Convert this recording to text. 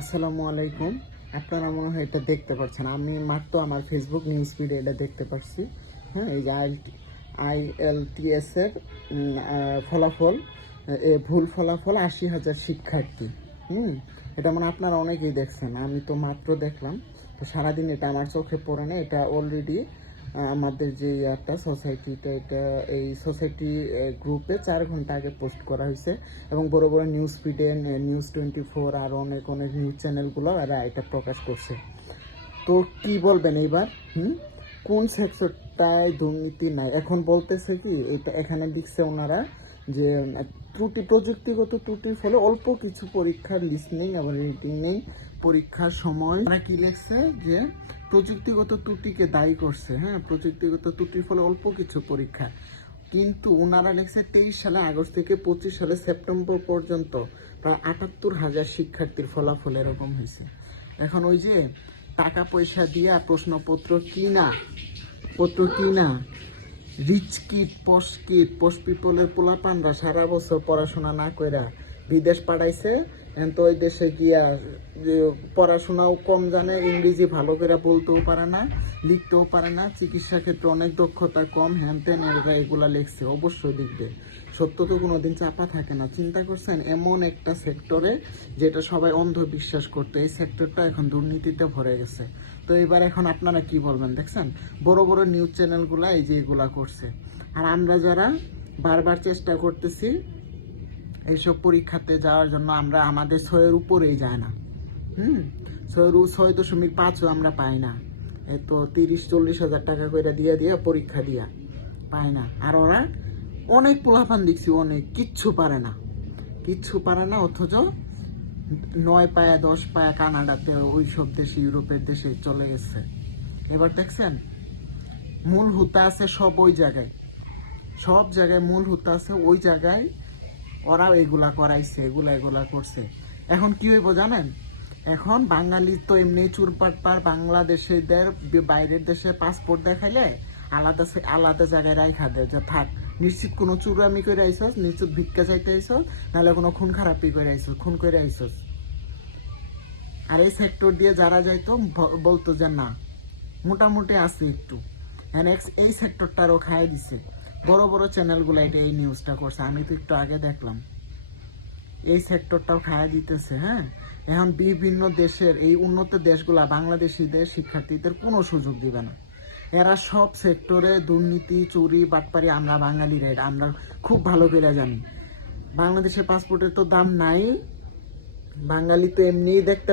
আসসালামু আলাইকুম। আপনারা মনে হয় এটা দেখতে পাচ্ছেন, আমি মাত্র আমার ফেসবুক নিউজ ফিডে এটা দেখতে পাচ্ছি। হ্যাঁ, এই যে IELTS এর ফলাফল, ভুল ফলাফল 80,000 শিক্ষার্থী। এটা মানে আপনারা অনেকেই দেখছেন, আমি তো মাত্র দেখলাম। তো সারাদিন এটা আমার চোখে পড়ে না। এটা অলরেডি আমাদের যে একটা সোসাইটিটা, এটা এই সোসাইটি গ্রুপে 4 ঘন্টা আগে পোস্ট করা হয়েছে এবং বড় বড় নিউজ ফিডে, নিউজ 24 আর অনেক অনেক নিউজ চ্যানেলগুলো এরা এটা প্রকাশ করছে। তো কি বলবেন এইবার? কোন সেক্টরটায় দুর্নীতি নাই? এখন বলতেছে কি, এটা এখানে লিখছে ওনারা যে প্রযুক্তিগত ত্রুটির ফলে অল্প কিছু পরীক্ষার লিসনিং এবং রিডিং নেই পরীক্ষার সময়। তারা কি লিখছে যে প্রযুক্তিগত ত্রুটিকে দায়ী করছে। হ্যাঁ, প্রযুক্তিগত ত্রুটির ফলে অল্প কিছু পরীক্ষা, কিন্তু ওনারা লিখছে 23 সালে আগস্ট থেকে 25 সালে সেপ্টেম্বর পর্যন্ত প্রায় 78,000 শিক্ষার্থীর ফলাফল এরকম হয়েছে। এখন ওই যে টাকা পয়সা দিয়া প্রশ্নপত্র কিনা রিচ কিড, পোস্ট পিপলের পোলাপানরা সারা বছর পড়াশোনা না কইরা বিদেশ পাঠাইছে। তো ওই দেশে গিয়া পড়াশোনাও কম জানে, ইংরেজি ভালো করে বলতেও পারে না, লিখতেও পারে না, চিকিৎসা ক্ষেত্রে অনেক দক্ষতা কম, হ্যান ত্যান এরা এগুলা লিখছে। অবশ্যই লিখবে, সত্য তো কোনোদিন চাপা থাকে না। চিন্তা করছেন এমন একটা সেক্টরে যেটা সবাই অন্ধবিশ্বাস করতো, এই সেক্টরটা এখন দুর্নীতিতে ভরে গেছে। তো এবার এখন আপনারা কি বলবেন? দেখছেন বড় বড় নিউজ চ্যানেলগুলা এই যে এগুলা করছে, আর আমরা যারা বারবার চেষ্টা করতেছি এইসব পরীক্ষাতে যাওয়ার জন্য, আমরা আমাদের 6-এর উপরেই যায় না। 6.5 আমরা পাই না। তো 30-40 হাজার টাকা করে দিয়ে পরীক্ষা দিয়া পাই না। আর ওরা অনেক পোলাপান দেখছি, অনেক কিচ্ছু পারে না, অথচ 9 পায়া 10 পায়া কানাডাতে, ওই সব দেশে, ইউরোপের দেশে চলে গেছে। এবার দেখছেন মূল হুতা আছে সব ওই জায়গায়, সব জায়গায় মূল হুতা আছে ওই জায়গায়। ওরা এগুলা করাইছে, এগুলা করছে। এখন কি হইব জানেন? এখন বাঙালি তো এমনি চুরপাট, বাংলাদেশিদের বাইরের দেশে পাসপোর্ট দেখাইলে আলাদা জায়গায় রাইখা দেয় যে থাক, নিশ্চিত কোনো চুরামি করে আইসস, নিশ্চিত ভিক্ষা চাইতে আইসস, নাহলে কোনো খুন খারাপি করে আইসস, খুন করে আইসস। আর এই সেক্টর দিয়ে যারা যাইতো বলতো যে না মোটামুটি আছে একটু, এই সেক্টরটারও খাই দিছে। বড় বড় চ্যানেলগুলো এটা এই নিউজটা করছে, আমি তো একটু আগে দেখলাম। এই সেক্টরটাও খায়া দিতেছে। হ্যাঁ, এখন বিভিন্ন দেশের এই উন্নত দেশগুলা বাংলাদেশিদের শিক্ষার্থীদের কোনো সুযোগ দিবে না। এরা সব সেক্টরে দুর্নীতি, চুরি, বাটপারি আমরা বাঙালিরা আমরা খুব ভালো করে জানি। বাংলাদেশের পাসপোর্টের তো দাম নাই, বাঙালি তো এমনিই দেখতে